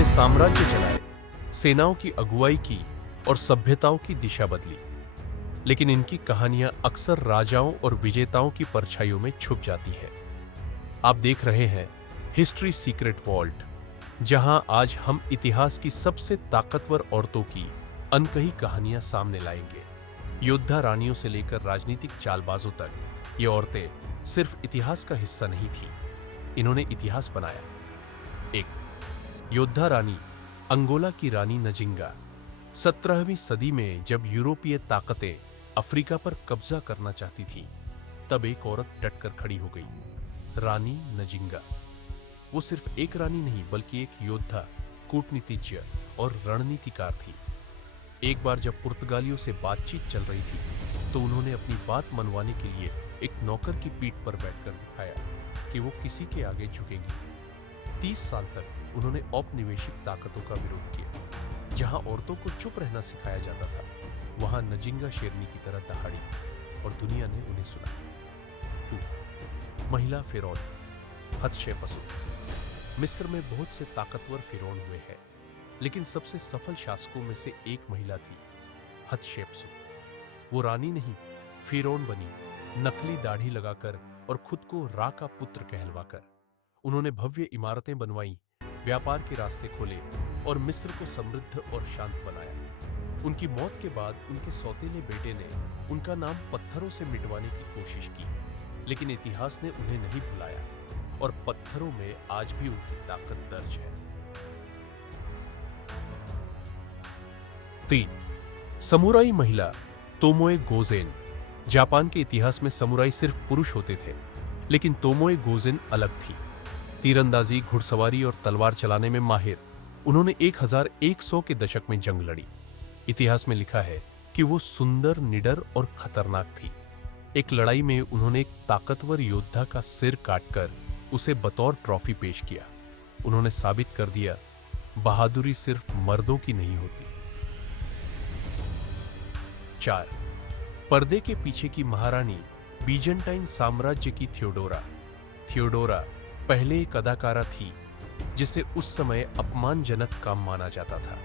उन्होंने साम्राज्य चलाए, सेनाओं की अगुवाई की और सभ्यताओं की दिशा बदली। लेकिन इनकी कहानियां अक्सर राजाओं और विजेताओं की परछाइयों में छुप जाती हैं। आप देख रहे हैं हिस्ट्री सीक्रेट वॉल्ट, जहां आज हम इतिहास की सबसे ताकतवर औरतों की अनकही कहानियां सामने लाएंगे। योद्धा रानियों से लेकर राजनीतिक चालबाजों तक, ये औरतें सिर्फ इतिहास का हिस्सा नहीं थीं, इन्होंने इतिहास बनाया। एक योद्धा रानी, अंगोला की रानी नजिंगा। 17वीं सदी में जब यूरोपीय ताकतें अफ्रीका पर कब्जा करना चाहती थीं, तब एक औरत डटकर खड़ी हो गई, रानी नजिंगा। वो सिर्फ एक रानी नहीं, बल्कि एक योद्धा, कूटनीतिज्ञ और रणनीतिकार थी। एक बार जब पुर्तगालियों से बातचीत चल रही थी, तो उन्होंने अपनी बात मनवाने के लिए एक नौकर की पीठ पर बैठकर दिखाया कि वो किसी के आगे झुकेंगी। 30 साल तक उन्होंने औपनिवेशिक ताकतों का विरोध किया। जहां औरतों को चुप रहना सिखाया जाता था, वहां नजिंगा शेरनी की तरह दहाड़ी और दुनिया ने उन्हें सुना। 2 महिला फिरौन, हतशेपसुत। मिस्र में बहुत से ताकतवर फिरौन हुए हैं, लेकिन सबसे सफल शासकों में से एक महिला थी, हतशेपसुत। वो रानी नहीं, फिरौन बनी, नकली दाढ़ी लगाकर और खुद को रा का पुत्र कहलवाकर। उन्होंने भव्य इमारतें बनवाई, व्यापार के रास्ते खोले और मिस्र को समृद्ध और शांत बनाया। उनकी मौत के बाद उनके सौतेले बेटे ने उनका नाम पत्थरों से मिटवाने की कोशिश की, लेकिन इतिहास ने उन्हें नहीं भुलाया और पत्थरों में आज भी उनकी ताकत दर्ज है। 3 समुराई महिला, तोमोए गोजेन। जापान के इतिहास में समुराई सिर्फ पुरुष होते थे, लेकिन तोमोए गोजेन अलग थी। तीरंदाजी, घुड़सवारी और तलवार चलाने में माहिर, उन्होंने 1100 के दशक में जंग लड़ी। इतिहास में लिखा है कि वो सुंदर, निडर और खतरनाक थी। एक लड़ाई में उन्होंने एक ताकतवर योद्धा का सिर काटकर उसे बतौर ट्रॉफी पेश किया। उन्होंने साबित कर दिया, बहादुरी सिर्फ मर्दों की नहीं होती। 4 पर्दे के पीछे की महारानी, बीजेंटाइन साम्राज्य की थियोडोरा। थियोडोरा पहले एक अदाकारा थी, जिसे उस समय अपमानजनक काम माना जाता था,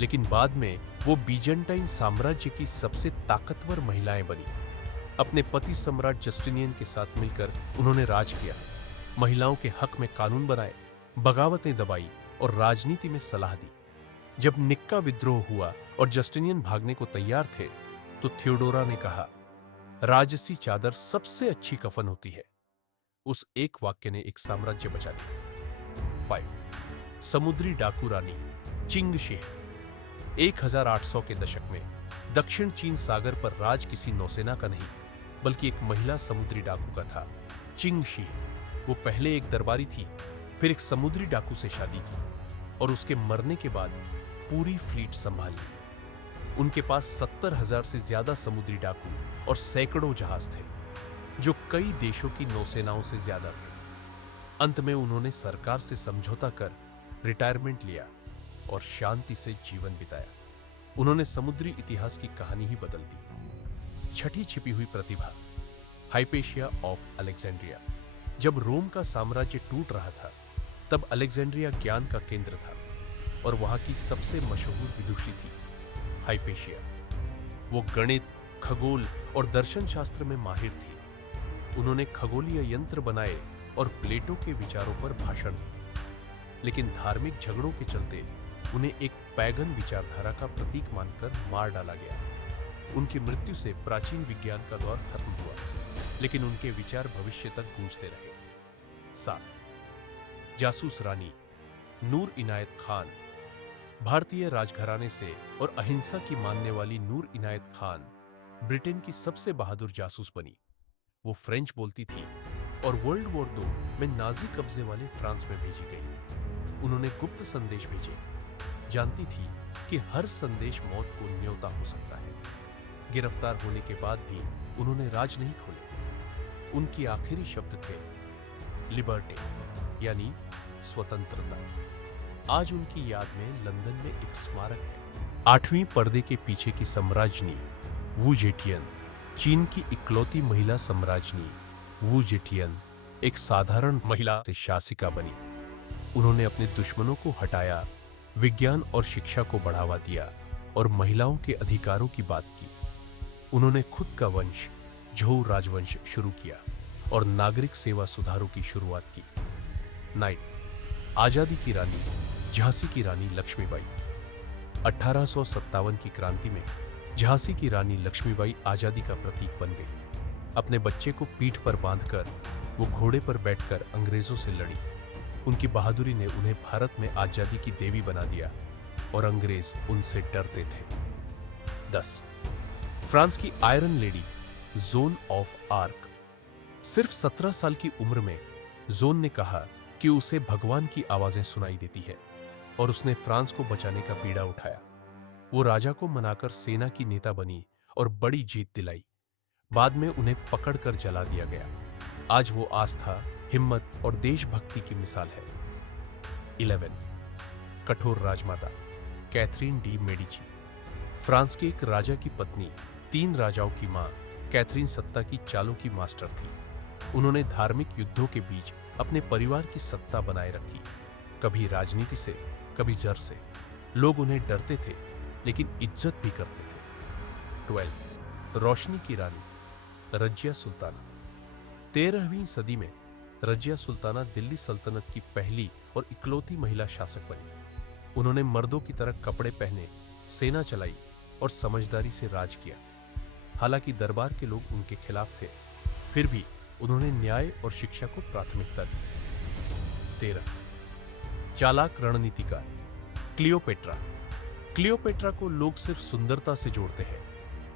लेकिन बाद में वो बीजेंटाइन साम्राज्य की सबसे ताकतवर महिलाएं बनी। अपने पति सम्राट जस्टिनियन के साथ मिलकर उन्होंने राज किया, महिलाओं के हक में कानून बनाए, बगावतें दबाई और राजनीति में सलाह दी। जब निक्का विद्रोह हुआ और जस्टिनियन भागने को तैयार थे, तो थियोडोरा ने कहा, राजसी चादर सबसे अच्छी कफन होती है। उस एक वाक्य ने एक साम्राज्य बचा लिया। 5 समुद्री डाकू रानी, चिंग शी। 1800 के दशक में दक्षिण चीन सागर पर राज किसी नौसेना का नहीं, बल्कि एक महिला समुद्री डाकू का था, चिंग शी। वो पहले एक दरबारी थी, फिर एक समुद्री डाकू से शादी की और उसके मरने के बाद पूरी फ्लीट संभाल ली। उनके पास 70,000 से ज्यादा समुद्री डाकू और सैकड़ों जहाज थे, जो कई देशों की नौसेनाओं से ज्यादा थे। अंत में उन्होंने सरकार से समझौता कर रिटायरमेंट लिया और शांति से जीवन बिताया। उन्होंने समुद्री इतिहास की कहानी ही बदल दी। 6 छिपी हुई प्रतिभा, हाइपेशिया ऑफ अलेक्जेंड्रिया। जब रोम का साम्राज्य टूट रहा था, तब अलेक्जेंड्रिया ज्ञान का केंद्र था और वहां की सबसे मशहूर विदुषी थी हाइपेशिया। वो गणित, खगोल और दर्शन शास्त्र में माहिर थी। उन्होंने खगोलीय यंत्र बनाए और प्लेटो के विचारों पर भाषण दिए, लेकिन धार्मिक झगड़ों के चलते उन्हें एक पैगन विचारधारा का प्रतीक मानकर मार डाला गया। उनकी मृत्यु से प्राचीन विज्ञान का दौर खत्म हुआ, लेकिन उनके विचार भविष्य तक गूंजते रहे। 7 जासूस रानी, नूर इनायत खान। भारतीय राजघराने से और अहिंसा की मानने वाली नूर इनायत खान ब्रिटेन की सबसे बहादुर जासूस बनी। वो फ्रेंच बोलती थी और वर्ल्ड वॉर 2 में नाजी कब्जे वाले फ्रांस में भेजी गई। उन्होंने गुप्त संदेश भेजे, जानती थी कि हर संदेश मौत को न्योता हो सकता है। गिरफ्तार होने के बाद भी उन्होंने राज नहीं खोले। उनकी आखिरी शब्द थे लिबर्टी, यानी स्वतंत्रता। आज उनकी याद में लंदन में एक स्मारक है। 8वीं पर्दे के पीछे की सम्राज्ञी वू जेटियन, चीन की इकलौती महिला सम्राज्ञी वू जेटियन एक साधारण महिला से शासिका बनी। उन्होंने अपने दुश्मनों को हटाया विज्ञान और शिक्षा को बढ़ावा दिया और महिलाओं के अधिकारों की बात की। उन्होंने खुद का वंश झोउ राजवंश शुरू किया और नागरिक सेवा सुधारों की शुरुआत की। 9 आजादी की रानी झांसी की रानी लक्ष्मीबाई। 1857 की क्रांति में झांसी की रानी लक्ष्मीबाई आजादी का प्रतीक बन गई। अपने बच्चे को पीठ पर बांधकर वो घोड़े पर बैठकर अंग्रेजों से लड़ी। उनकी बहादुरी ने उन्हें भारत में आजादी की देवी बना दिया और अंग्रेज उनसे डरते थे। 10 फ्रांस की iron lady zone of arc. सिर्फ 17 साल की उम्र में जोन ने कहा कि उसे भगवान की आवाजें सुनाई देती है और उसने फ्रांस को बचाने का बीड़ा उठाया। वो राजा को मनाकर सेना की नेता बनी और बड़ी जीत दिलाई। बाद में उन्हें पकड़कर जला दिया गया। आज वो आस्था, हिम्मत और देशभक्ति की मिसाल है। 11 कठोर राजमाता कैथरीन डी मेडिची। फ्रांस के एक राजा की पत्नी, 3 राजाओं की मां कैथरीन सत्ता की चालों की मास्टर थी। उन्होंने धार्मिक युद्धों के बीच अपने परिवार की सत्ता बनाए रखी, कभी राजनीति से, कभी जर से। लोग उन्हें डरते थे लेकिन इज्जत भी करते थे। 12 रोशनी की रानी रजिया सुल्ताना। 13वीं सदी में रजिया सुल्ताना दिल्ली सल्तनत की पहली और इकलौती महिला शासक बनी। उन्होंने मर्दों की तरह कपड़े पहने, सेना चलाई और समझदारी से राज किया। हालांकि दरबार के लोग उनके खिलाफ थे, फिर भी उन्होंने न्याय और शिक्षा को प्राथमिकता दी। 13 चालाक रणनीतिकार क्लियोपेट्रा। क्लियोपेट्रा को लोग सिर्फ सुंदरता से जोड़ते हैं,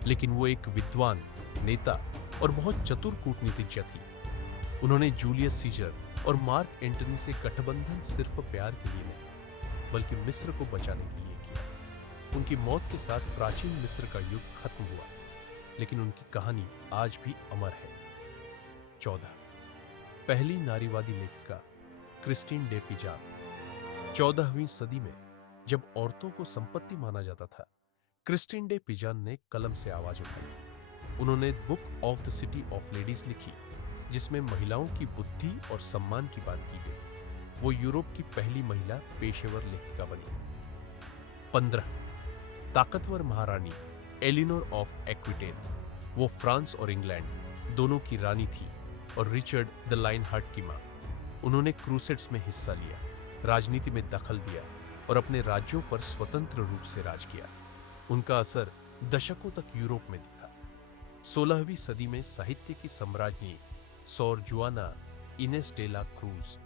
लेकिन वो एक विद्वान, नेता और बहुत चतुर कूटनीतिज्ञ थी। उन्होंने जूलियस सीजर और मार्क एंटनी से गठबंधन सिर्फ प्यार के लिए नहीं, बल्कि मिस्र को बचाने के लिए किया। उनकी मौत के साथ प्राचीन मिस्र का युग खत्म हुआ, लेकिन उनकी कहानी आज भी अमर है। 14 पहली नारीवादी लेखिका क्रिस्टीन डे पिजान। 14वीं सदी में जब औरतों को संपत्ति माना जाता था, क्रिस्टीन डे पिजान ने कलम से आवाज उठाई। उन्होंने book of the city of ladies लिखी, जिसमें महिलाओं की बुद्धि और सम्मान की बात की गई। वो यूरोप की पहली महिला पेशेवर लेखिका बनी। 15 ताकतवर महारानी एलिनोर ऑफ एक्विटेन। वो फ्रांस और इंग्लैंड दोनों की रानी थी और रिचर्ड द लायनहार्ट की मां। उन्होंने क्रूसेड्स में हिस्सा लिया, राजनीति में दखल दिया और अपने राज्यों पर स्वतंत्र रूप से राज किया। उनका असर दशकों तक यूरोप में दिखा। 16वीं सदी में साहित्य की सम्राज्ञी Sor Juana Ines de la Cruz.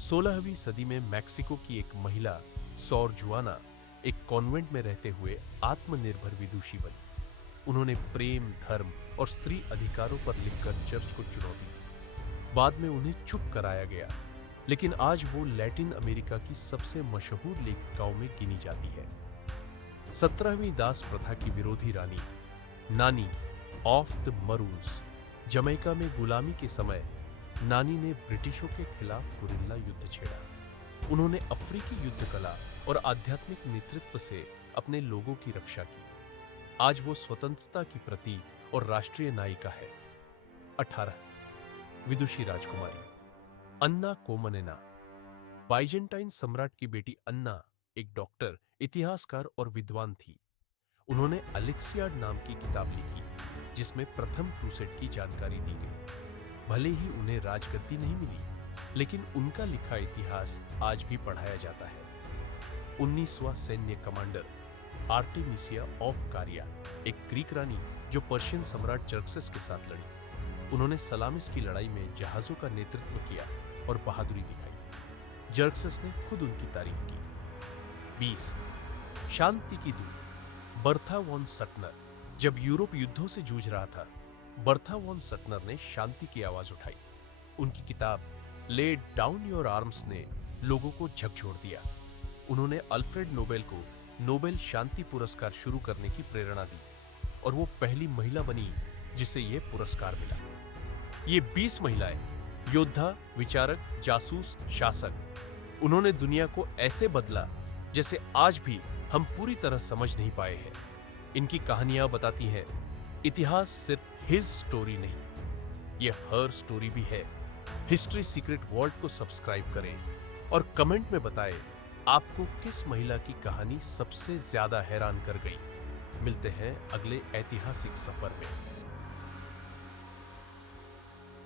16वीं सदी में मैक्सिको की एक महिला सौर जुआना एक कॉन्वेंट में रहते हुए आत्मनिर्भर विदुषी बनी। उन्होंने प्रेम, धर्म और स्त्री अधिकारों पर लिखकर चर्च को चुनौती दी। बाद में उन्हें चुप कराया गया, लेकिन आज वो लैटिन अमेरिका की सबसे मशहूर लेखिकाओं में गिनी जाती है। 17वीं दास प्रथा की विरोधी रानी नानी ऑफ द मरून्स। जमैका में गुलामी के समय नानी ने ब्रिटिशों के खिलाफ गुरिल्ला युद्ध छेड़ा। उन्होंने अफ्रीकी युद्ध कला और आध्यात्मिक नेतृत्व से अपने लोगों की रक्षा की। आज वो स्वतंत्रता की प्रतीक और राष्ट्रीय नायिका है। 18 विदुषी राजकुमारी अन्ना कोमनेना। बाइजेंटाइन सम्राट की बेटी अन्ना एक डॉक्टर, इतिहासकार और विद्वान थी। उन्होंने अलेक्सियाड नाम की किताब लिखी, जिसमें प्रथम क्रूसेड की जानकारी दी गई। भले ही उन्हें राजगद्दी नहीं मिली, लेकिन उनका लिखा इतिहास आज भी पढ़ाया जाता है। 19वां सैन्य कमांडर आर्टेमिसिया ऑफ कारिया, एक ग्रीक रानी जो पर्शियन सम्राट जर्क्सेस के साथ लड़ी। उन्होंने सलामिस की लड़ाई में जहाजों का नेतृत्व किया और बहादुरी दिखाई। जर्क्सेस ने खुद उनकी तारीफ की। 20 शांति की दूत बर्था वॉन सटनर। जब यूरोप युद्धों से जूझ रहा था, बर्था वॉन सटनर ने शांति की आवाज उठाई। उनकी किताब ले डाउन योर आर्म्स ने लोगों को झकझोर दिया। उन्होंने अल्फ्रेड नोबेल को नोबेल शांति पुरस्कार शुरू करने की प्रेरणा दी और वो पहली महिला बनी जिसे यह पुरस्कार मिला। ये 20 महिलाएं योद्धा, विचारक, जासूस, शासक। उन्होंने दुनिया को ऐसे बदला जैसे आज भी हम पूरी तरह समझ नहीं पाए हैं। इनकी कहानियां बताती हैं इतिहास सिर्फ हिज स्टोरी नहीं, ये हर स्टोरी भी है। हिस्ट्री सीक्रेट वॉल्ट को सब्सक्राइब करें और कमेंट में बताएं आपको किस महिला की कहानी सबसे ज्यादा हैरान कर गई? मिलते हैं अगले ऐतिहासिक सफर में।